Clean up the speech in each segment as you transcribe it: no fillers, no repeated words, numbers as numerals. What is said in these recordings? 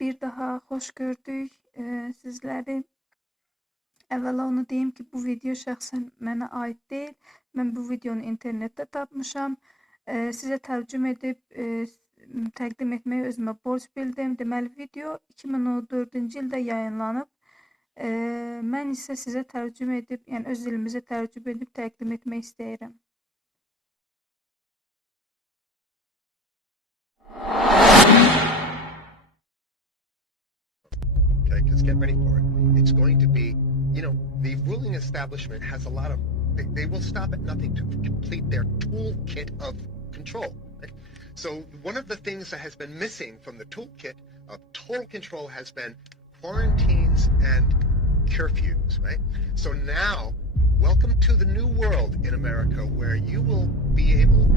bir daha xoş gördük sizləri. Əvvəla onu deyim ki, bu video şəxsən mənə aid deyil. Mən bu videonu internetdə tapmışam. Sizə tərcümə edib təqdim etməyi özümə borc bildim. Deməli, video 2014-cü ildə yayınlanıb. Mən isə sizə tərcümə edib, yəni öz dilimizə tərcümə edib təqdim etmək istəyirəm. Okay, just get ready for it. It's going to be, you know, the ruling establishment has a lot of, they will stop at nothing to complete their toolkit of control. Right? So one of the things that has been missing from the toolkit of total control has been quarantines and curfews, right? So now, welcome to the new world in America where you will be able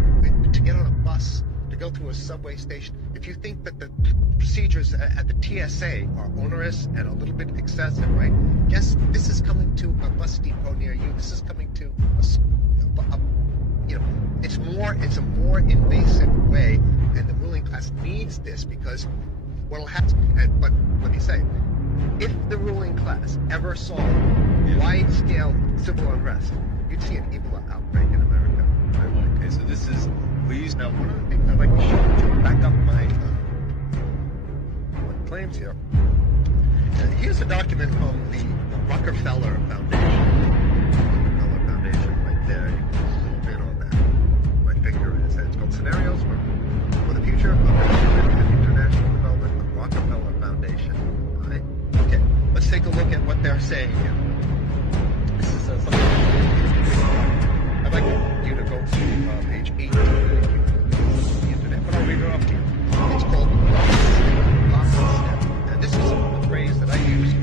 to get on a bus, to go through a subway station. If you think that the procedures at the TSA are onerous and a little bit excessive, right? Guess this is coming to a bus depot near you. This is coming to you know, it's a more invasive way, and the ruling class needs this because what'll happen. But let me say, if the ruling class ever saw wide-scale civil unrest, you'd see an Ebola outbreak in America. Okay, so this is, please. Now, one of the things I'd like to show to back up my claims here. Here's a document from the Rockefeller Foundation. Rockefeller Foundation, right there. You can zoom in on that. My finger is. It's called Scenarios for the Future of Development and International Development, the Rockefeller Foundation. All right. Okay. Let's take a look at what they're saying here. This is something. I'd like you to go to page 18 of the internet, but I'll read it off to you. It's called lockstep. And this is a phrase that I used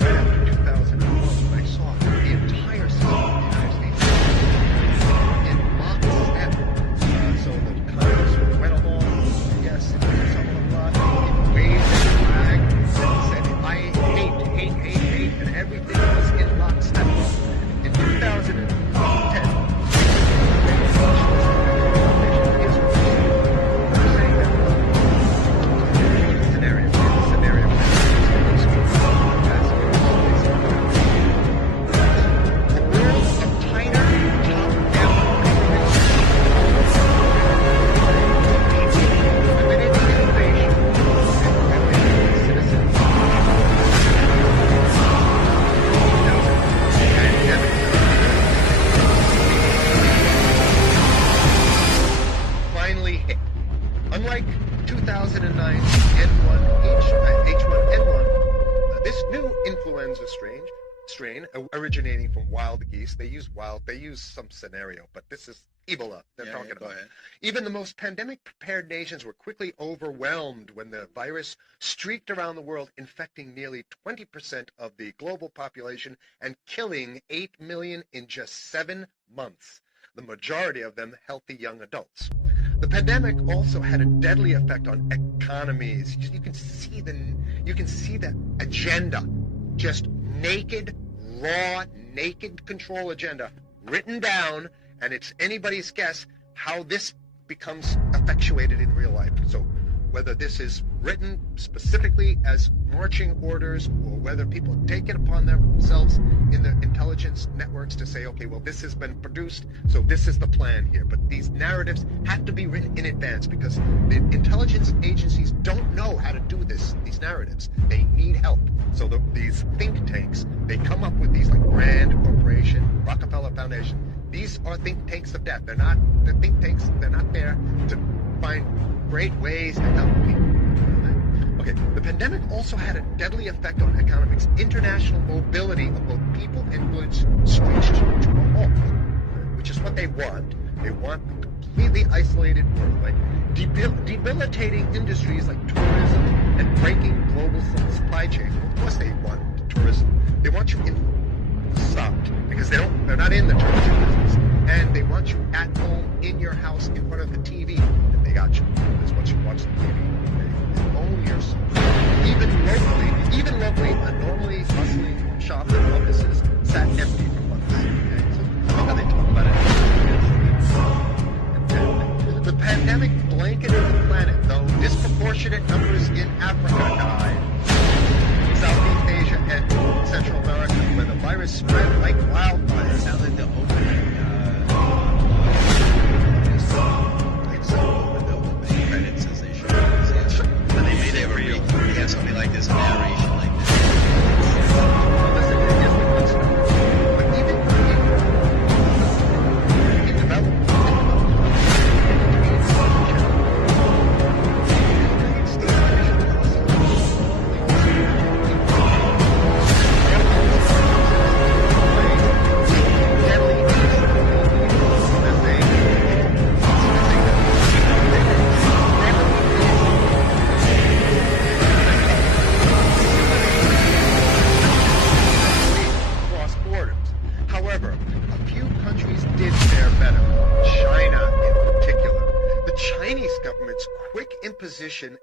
right after 2001 when I saw the entire system of the United States in lockstep. So the Congress went along, yes, it was somewhat a lot. It waved the flag and said, I hate, and everything was in lockstep. In 2010, unlike 2009 H1N1, this new influenza strain originating from wild geese. They use some scenario, but this is Ebola they're talking about. Even the most pandemic-prepared nations were quickly overwhelmed when the virus streaked around the world, infecting nearly 20% of the global population and killing 8 million in just 7 months, the majority of them healthy young adults. The pandemic also had a deadly effect on economies. You can see the agenda, just naked, raw, naked control agenda written down, and it's anybody's guess how this becomes effectuated in real life. So whether this is written specifically as marching orders or whether people take it upon themselves in the intelligence networks to say, okay, well, this has been produced, so this is the plan here. But these narratives have to be written in advance because the intelligence agencies don't know how to do these narratives. They need help. So these think tanks, they come up with these like Grand Corporation, Rockefeller Foundation. These are think tanks of death. They're not the think tanks. They're not there to find great ways to help people. Okay, the pandemic also had a deadly effect on economics. International mobility of both people and goods screeched to a halt, which is what they want. They want a completely isolated world, like debilitating industries like tourism and breaking global supply chains. Of course they want tourism. They want you stopped because they're not in the tourism business. And they want you at home in your house in front of the TV. And they got you. Because once you watch the TV, they own yourself. Even locally, a normally bustling shop and offices sat empty for months. Okay? So look how they talk about it. The pandemic pandemic blanketed the planet, though disproportionate numbers in Africa died. Southeast Asia and Central America, where the virus spread like wildfire. It sounds like the opening credits as they show. And they made it real. They had something like this, a narration like this. Listen, here's the good stuff. But even in development,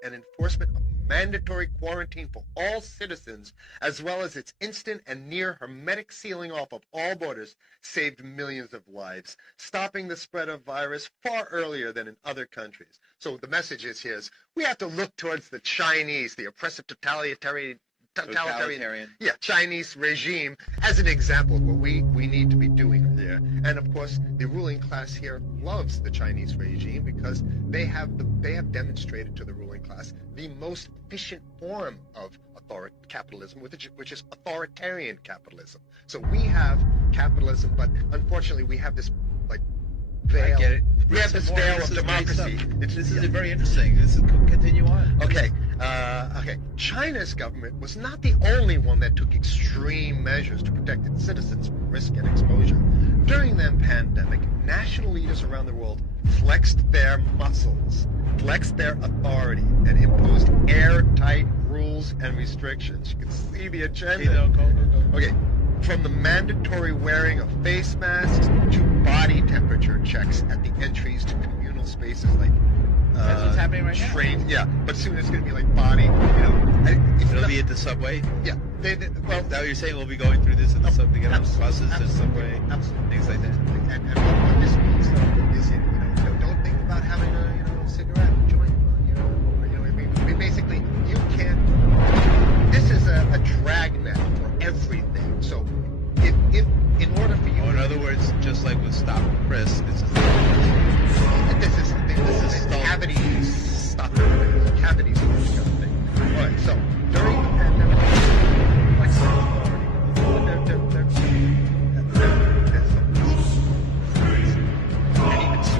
and enforcement of mandatory quarantine for all citizens, as well as its instant and near hermetic sealing off of all borders, saved millions of lives, stopping the spread of virus far earlier than in other countries. So the message is here is we have to look towards the Chinese, the oppressive totalitarian Chinese regime as an example of what we need to be doing here. And of course, the ruling class here loves the Chinese regime because they have demonstrated to the ruling class the most efficient form of capitalism, which is authoritarian capitalism. So we have capitalism, but unfortunately we have this veil. I get it. We have this veil of democracy. This is very interesting. Continue on. Okay. China's government was not the only one that took extreme measures to protect its citizens from risk and exposure. During the pandemic, national leaders around the world flexed their muscles, flexed their authority, and imposed airtight rules and restrictions. You can see the agenda. Okay. From the mandatory wearing of face masks to body temperature checks at the entries to communal spaces like that's what's happening right now. Yeah, but soon it's going to be like body, It'll be at the subway? Yeah. Well, is that what you're saying? We'll be going through this at the subway, to get on buses and subway, things like that. And what this means is, don't think about having a cigarette, joint, basically, you can't, this is a dragnet for everything. So if in order for you, in other words, just like with Stop and Frisk, this is cavities, stop it, cavities, this kind of thing. All right, so during the pandemic, and even checks at supermarkets.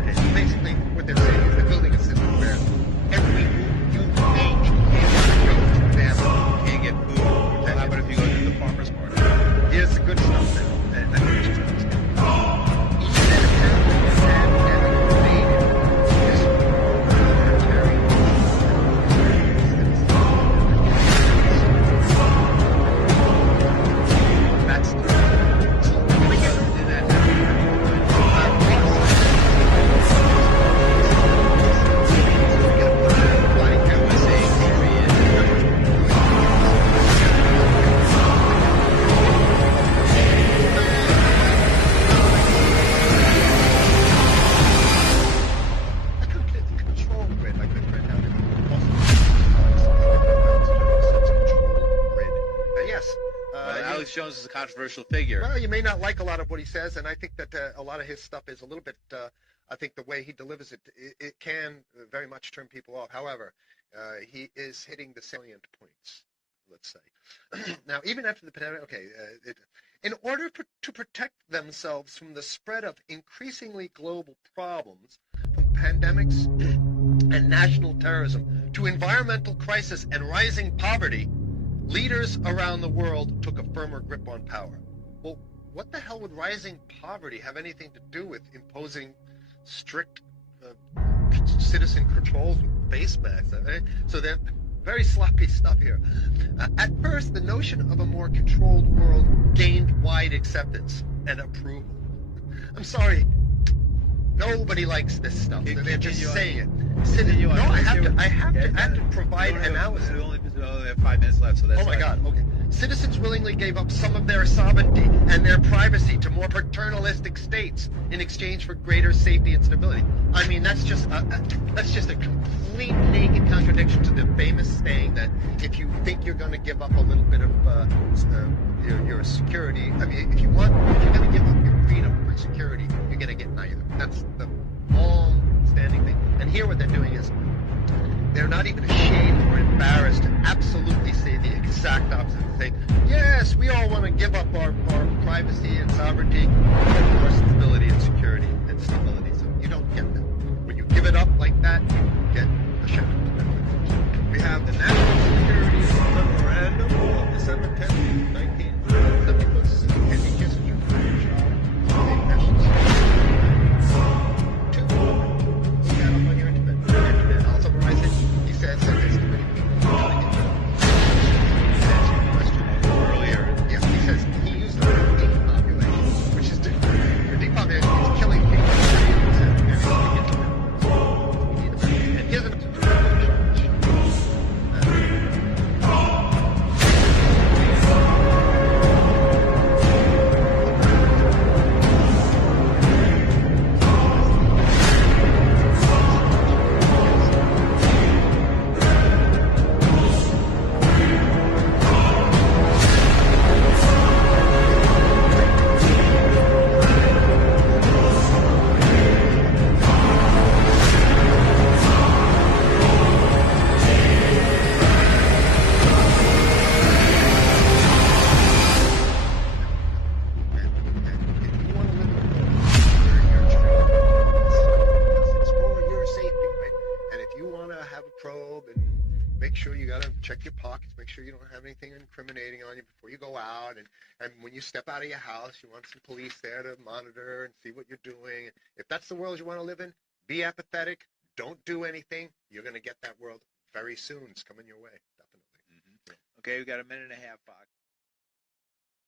Okay, so basically what they're saying is they're building a system where every you make go to them. You can't get food. How about if you go to the farmer's market? Here's the good stuff then. And I think you just Jones is a controversial figure. Well, you may not like a lot of what he says, and I think that a lot of his stuff is a little bit, I think the way he delivers it can very much turn people off. However, he is hitting the salient points, let's say. Now, even after the pandemic, in order to protect themselves from the spread of increasingly global problems, from pandemics and national terrorism to environmental crisis and rising poverty, leaders around the world took a firmer grip on power. Well, what the hell would rising poverty have anything to do with imposing strict citizen controls with face masks? So they're very sloppy stuff here. At first, the notion of a more controlled world gained wide acceptance and approval. I'm sorry, nobody likes this stuff. They're just saying it. I have to provide analysis. We only have 5 minutes left, so that's. Oh my God. Okay. Citizens willingly gave up some of their sovereignty and their privacy to more paternalistic states in exchange for greater safety and stability. I mean, that's just a complete naked contradiction to the famous saying that if you think you're going to give up a little bit of your security, I mean, if you're going to give up your freedom for security, you're going to get neither. That's the long-standing thing. And here, what they're doing is they're not even ashamed or embarrassed to absolutely say the exact opposite. Say, yes, we all want to give up our privacy and sovereignty for stability and security and stability. So you don't get that. When you give it up like that, you get a shut. We have the National Security Memorandum of December 10th, 1976. Henry Kissinger. National Security. 2. Look that up on your internet. I'll summarize it. He says that there's too many people trying to get earlier. Yeah, he says he used the word depopulation, which is different. Depopulation is killing people. And here's an check your pockets, make sure you don't have anything incriminating on you before you go out. And when you step out of your house, you want some police there to monitor and see what you're doing. If that's the world you want to live in, be apathetic. Don't do anything. You're going to get that world very soon. It's coming your way, definitely. Okay, we got a minute and a half, Fox.